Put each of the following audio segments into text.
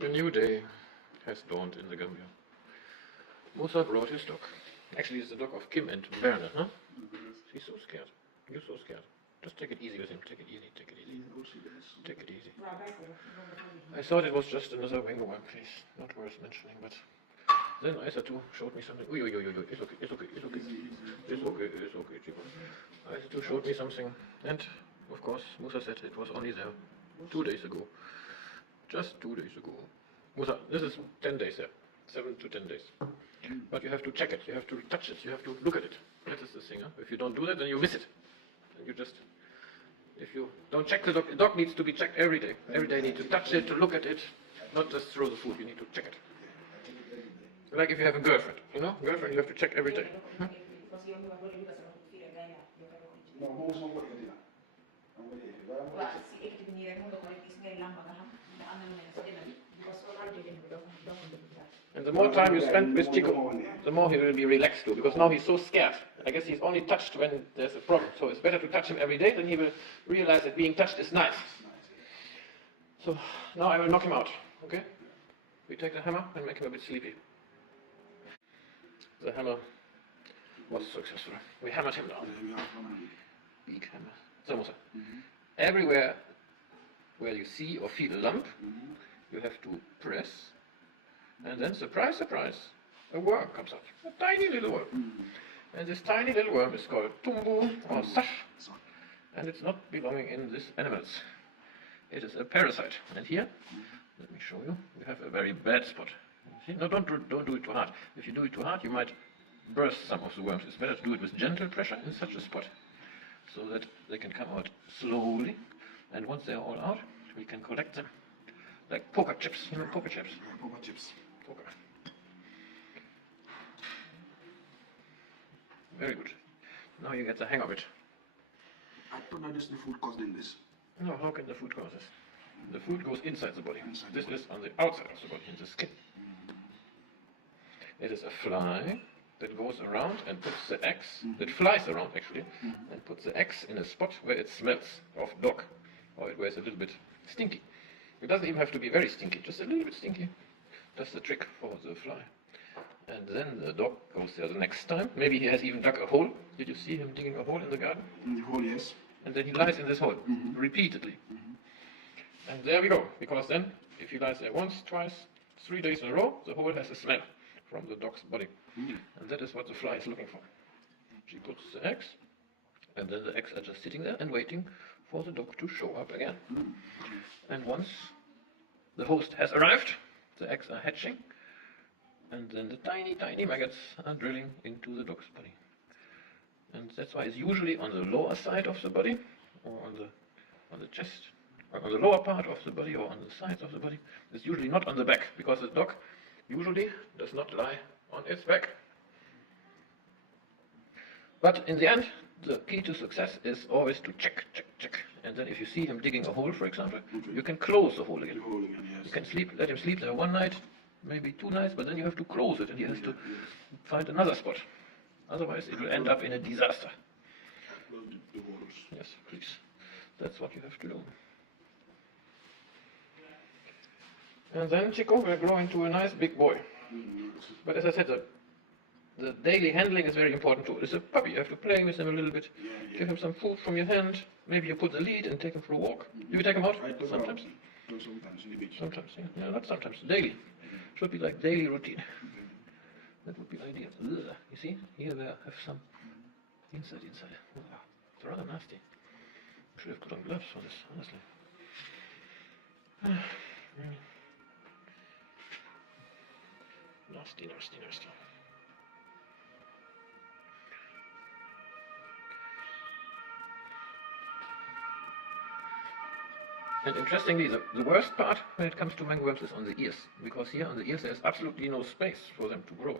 A new day has dawned in the Gambia. Musa brought his dog. Actually, it's the dog of Kim and Werner, huh? He's so scared. You're so scared. Just take it easy with him. Take it easy, take it easy. Take it easy. I thought it was just another Mangoworm case. Not worth mentioning, but then Isa2 showed me something. Oi, it's okay, it's okay, it's okay. It's okay, it's okay, Chico. Isa2 showed me something, and of course, Musa said it was only there 2 days ago. Just 2 days ago. Musa, this is 10 days there. 7 to 10 days. But you have to check it, you have to touch it, you have to look at it. That is the thing, huh? If you don't do that, then you miss it. And you just, if you don't check the dog needs to be checked every day. Every day you need to touch it, to look at it, not just throw the food, you need to check it. Like if you have a girlfriend, you know? Girlfriend you have to check every day. Huh? And the more time you spend with Chico, the more he will be relaxed too, because now he's so scared. I guess he's only touched when there's a problem. So it's better to touch him every day, then he will realize that being touched is nice. So now I will knock him out, okay? We take the hammer and make him a bit sleepy. The hammer was successful. We hammered him down. Big hammer. So Musa, everywhere where you see or feel a lump, you have to press, and then surprise, surprise, a worm comes out. A tiny little worm. And this tiny little worm is called tumbu or sash, and it's not belonging in these animals. It is a parasite. And here, let me show you, we have a very bad spot. See? No, don't do it too hard. If you do it too hard, you might burst some of the worms. It's better to do it with gentle pressure in such a spot, so that they can come out slowly. And once they're all out, we can collect them like poker chips. You know poker chips? Yeah, poker chips. Poker. Very good. Now you get the hang of it. I thought that is the food caused in this. No, how can the food cause this? The food goes inside the body. This is on the outside of the body, in the skin. It is a fly that goes around and puts the eggs, that flies around actually, and puts the eggs in a spot where it smells of dog, or where it's a little bit stinky. It doesn't even have to be very stinky, just a little bit stinky. That's the trick for the fly. And then the dog goes there the next time. Maybe he has even dug a hole. Did you see him digging a hole in the garden? In the hole, yes. And then he lies in this hole, repeatedly. And there we go, because then, if he lies there once, twice, 3 days in a row, the hole has a smell from the dog's body. And that is what the fly is looking for. She puts the eggs, and then the eggs are just sitting there and waiting for the dog to show up again. And once the host has arrived, the eggs are hatching, and then the tiny, tiny maggots are drilling into the dog's body. And that's why it's usually on the lower side of the body, or on the chest, or on the lower part of the body, or on the sides of the body. It's usually not on the back, because the dog usually does not lie on its back. But in the end, the key to success is always to check, check, check. And then if you see him digging a hole, for example, you can close the hole again. You can let him sleep there one night, maybe 2 nights, but then you have to close it, and he has to find another spot. Otherwise, it will end up in a disaster. Yes, please. That's what you have to do. And then Chico will grow into a nice big boy. But as I said, the daily handling is very important too. It's a puppy, you have to play with him a little bit. Give him some food from your hand. Maybe you put the lead and take him for a walk. Do you take him out? Sometimes? Sometimes, in the beach. Sometimes, yeah. No, not sometimes. Daily. Should be like daily routine. That would be ideal. Ugh. You see? Here we have some inside. Ugh. It's rather nasty. I should have put on gloves for this, honestly. Nasty. And interestingly, the worst part when it comes to mangoworms is on the ears, because here on the ears there's absolutely no space for them to grow.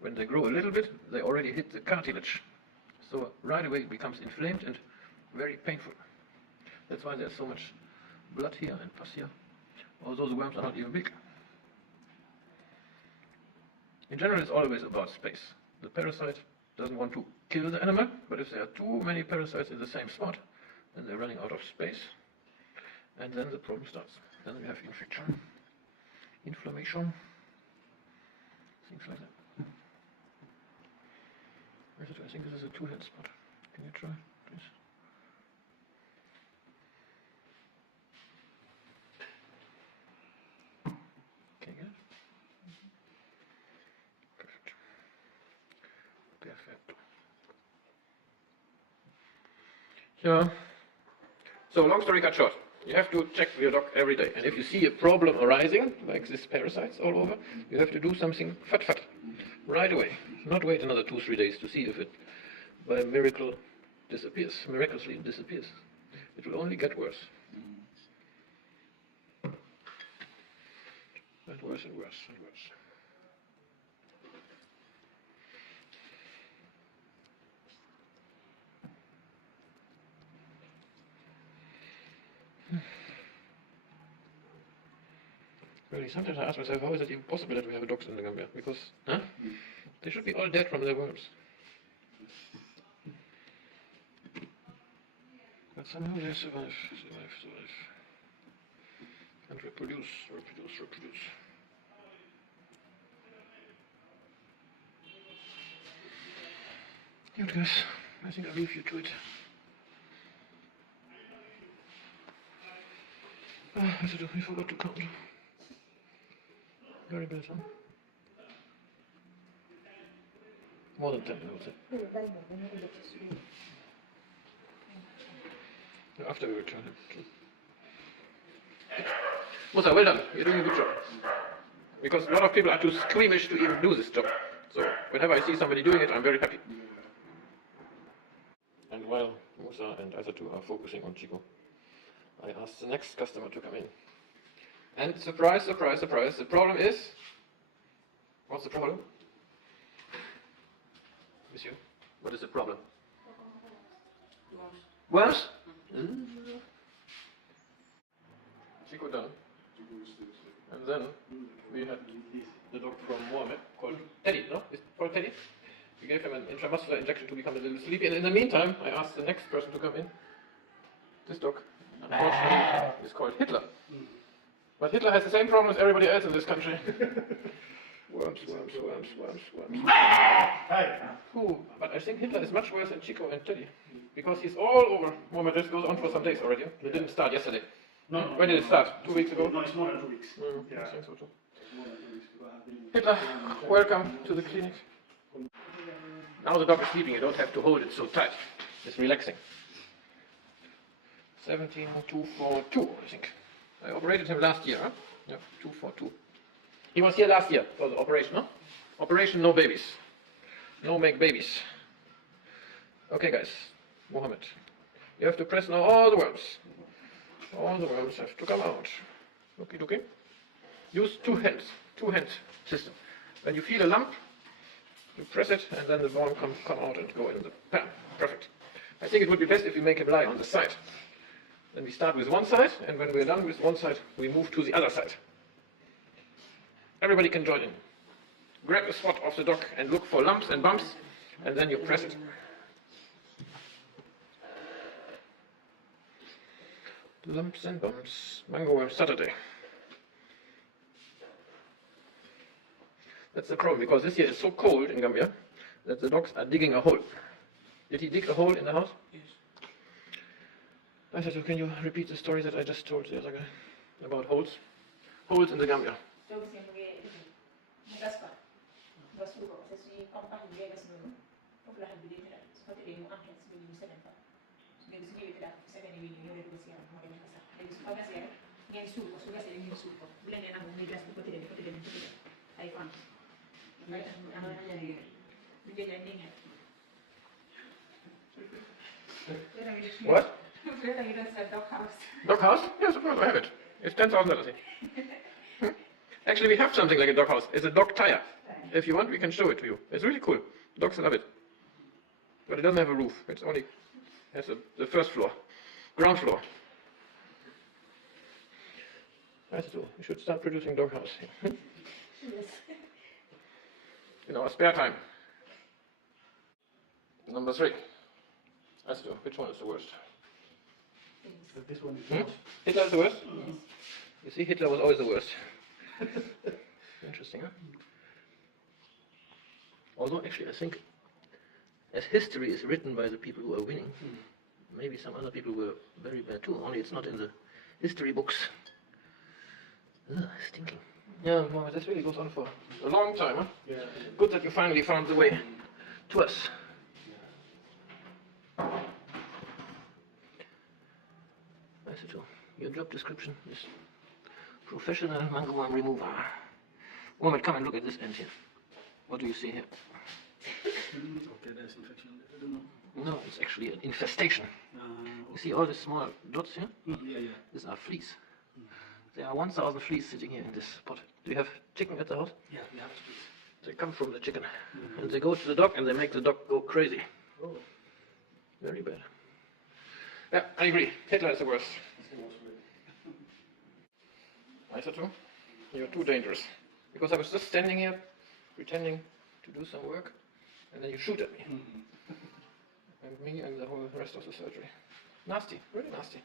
When they grow a little bit, they already hit the cartilage. So right away it becomes inflamed and very painful. That's why there's so much blood here and pus here, although the worms are not even big. In general, it's always about space. The parasite doesn't want to kill the animal, but if there are too many parasites in the same spot, then they're running out of space, and then the problem starts. Then we have infection. inflammation, things like that. I think this is a 2-head spot. Can you try, please? Can you get it? Perfect. Perfect. Yeah. So long story cut short, you have to check your dog every day. And if you see a problem arising, like this parasites all over, you have to do something fat right away. Not wait another 2-3 days to see if it by miracle disappears, miraculously disappears. It will only get worse. Get worse and worse and worse. Really, sometimes I ask myself, how is it even possible that we have dogs in the Gambia? Because, they should be all dead from their worms. But somehow they survive. And reproduce. Good guys, I think I'll leave you to it. I forgot to count. Very bad, huh? More than 10, I would say. After we return it. Musa, well done. You're doing a good job. Because a lot of people are too squeamish to even do this job. So whenever I see somebody doing it, I'm very happy. And while Musa and Aizatu are focusing on Chico, I asked the next customer to come in. And surprise, surprise, surprise, the problem is... What's the problem? Monsieur, what is the problem? Worms? Chico done. And then we had the dog from Mohammed called Teddy, no? Is it called Teddy? We gave him an intramuscular injection to become a little sleepy, and in the meantime I asked the next person to come in. This dog, unfortunately, is called Hitler. But Hitler has the same problem as everybody else in this country. Worms. But I think Hitler is much worse than Chico and Teddy. Because he's all over. Mohammed, this goes on for some days already. It didn't start yesterday. No. When did it start? 2 weeks ago? No, it's more than 2 weeks. Yeah, I think so too. Hitler, welcome to the clinic. Now the dog is sleeping, you don't have to hold it so tight. It's relaxing. 17242, I think. I operated him last year, huh? Yeah, 242. He was here last year for the operation, no? Operation no babies. No make babies. Okay guys, Mohammed. You have to press now all the worms. All the worms have to come out. Okay, okay. Use two hand system. When you feel a lump, you press it and then the worm come out and go in the pan. Perfect. I think it would be best if we make him lie on the side. Then we start with one side, and when we're done with one side, we move to the other side. Everybody can join in. Grab a spot of the dog and look for lumps and bumps, and then you press it. Lumps and bumps. Mangoworm Saturday. That's the problem, because this year is so cold in Gambia that the dogs are digging a hole. Did he dig a hole in the house? Yes. I said, can you repeat the story that I just told the other guy about holes? Holes in the Gambia. What? Dog house? Yes, of course, I have it. It's $10,000. Actually, we have something like a dog house. It's a dog tire. If you want, we can show it to you. It's really cool. Dogs love it. But it doesn't have a roof. It's only has the first floor, ground floor. That's true. We should start producing dog house in our spare time. Number 3. That's true. Which one is the worst? This one is Hitler is the worst? Yes. You see, Hitler was always the worst. Interesting, huh? Although, actually, I think as history is written by the people who are winning, maybe some other people were very bad too, only it's not in the history books. Ugh, stinking. Yeah, no, this really goes on for a long time, huh? Yeah. Good that you finally found the way to us. I see too. Your job description is professional mangoworm remover. Moment, come and look at this end here. What do you see here? Okay, there's infection. I don't know. No, it's actually an infestation. You see all these small dots here? Yeah. These are fleas. There are 1,000 fleas sitting here in this pot. Do you have chicken at the house? Yeah, we have to do They come from the chicken. And they go to the dog and they make the dog go crazy. Oh. Very bad. Yeah, I agree. Hitler is the worst. I said too. You're too dangerous. Because I was just standing here pretending to do some work and then you shoot at me. And me and the whole rest of the surgery. Nasty, really nasty.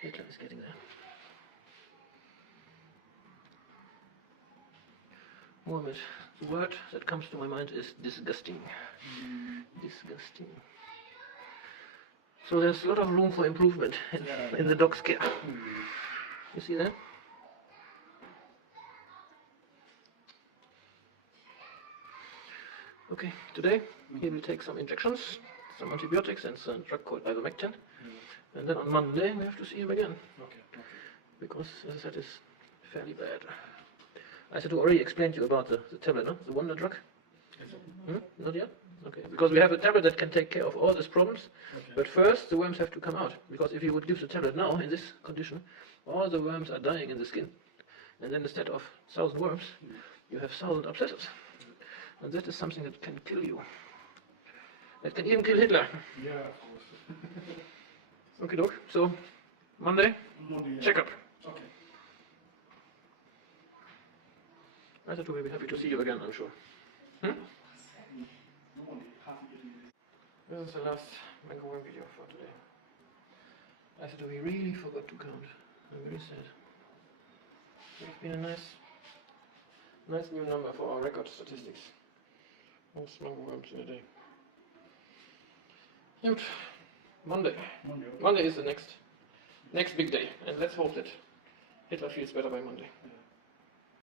Hitler is getting there. Mohammed, the word that comes to my mind is disgusting. Disgusting. So there's a lot of room for improvement in the dog's care. You see that? Okay, today he will take some injections, some antibiotics and some drug called ivermectin. And then on Monday we have to see him again. Okay. Because, as I said, it's fairly bad. I said to already explain to you about the tablet, no? The wonder drug? Not yet? Okay. Because we have a tablet that can take care of all these problems. Okay. But first the worms have to come out. Because if you would give the tablet now, in this condition, all the worms are dying in the skin. And then instead of 1,000 worms, you have 1,000 abscesses. And that is something that can kill you. That can even kill Hitler. Yeah, of course. Okay, doc. So, Monday, check up. Okay. I thought we'll be happy to see you again, I'm sure. This is the last Mangoworm video for today. I thought we really forgot to count. I'm very sad. It's been a nice new number for our record statistics. Most Mangoworms in a day. Good. Monday. Monday is the next big day, and let's hope that Hitler feels better by Monday.